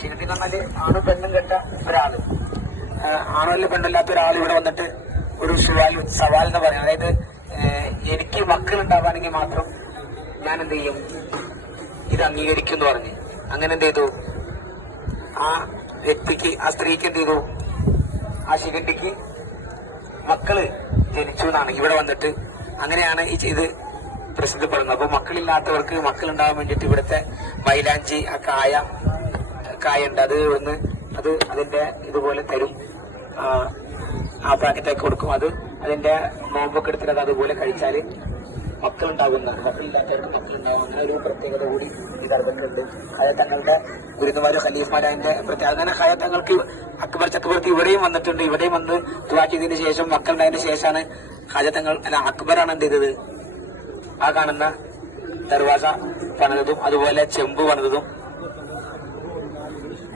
ശരിക്കും പറഞ്ഞാല് ആണും പെണ്ണും കെട്ട ഒരാള്, ആണല്ല പെണ്ണല്ലാത്ത ഒരാൾ ഇവിടെ വന്നിട്ട് ഒരു സവാൽ എന്ന് പറയാം. അതായത് എനിക്ക് മക്കൾ ഉണ്ടാവാണെങ്കിൽ മാത്രം ഞാൻ എന്ത് ചെയ്യും, ഇത് അംഗീകരിക്കും എന്ന് പറഞ്ഞ് അങ്ങനെ എന്ത് ചെയ്തു, ആ വ്യക്തിക്ക്, ആ സ്ത്രീക്ക് എന്ത് ചെയ്തു, ആ ശിഖണ്ഡിക്ക് മക്കള് ജനിച്ചു എന്നാണ് ഇവിടെ വന്നിട്ട്. അങ്ങനെയാണ് ഈ ഇത് പ്രസിദ്ധപ്പെടുന്നത്. അപ്പൊ മക്കളില്ലാത്തവർക്ക് മക്കൾ ഉണ്ടാവാൻ വേണ്ടിയിട്ട് ഇവിടുത്തെ മൈലാഞ്ചി ആ കായുണ്ട്, അത് അതിന്റെ ഇതുപോലെ തരും, ആ പാക്കറ്റൊക്കെ കൊടുക്കും. അതിന്റെ നോമ്പൊക്കെ എടുത്തിട്ട് അത് അതുപോലെ കഴിച്ചാല് മക്കളില്ലാത്തവർക്ക് മക്കളുണ്ടാവും. അങ്ങനെ ഒരു പ്രത്യേകത കൂടി ഈ ദർഗക്കുണ്ട്. തങ്ങളുടെ ഗുരുന്മാരും ഖലീഫ്മാരും അതിന്റെ പ്രത്യേകത. അങ്ങനെ തങ്ങൾക്ക് അക്ബർ ചക്രവർത്തി ഇവിടെയും വന്നിട്ടുണ്ട്. ഇവിടെയും വന്ന് ദുആ ചെയ്തതിന് ശേഷം, മക്കളുണ്ടായതിനു ശേഷമാണ് തങ്ങൾ അക്ബറാണ് എന്ത് ചെയ്തത്, ആ കാണുന്ന ദർവാസ പണിതതും അതുപോലെ ചെമ്പ് പണിതതും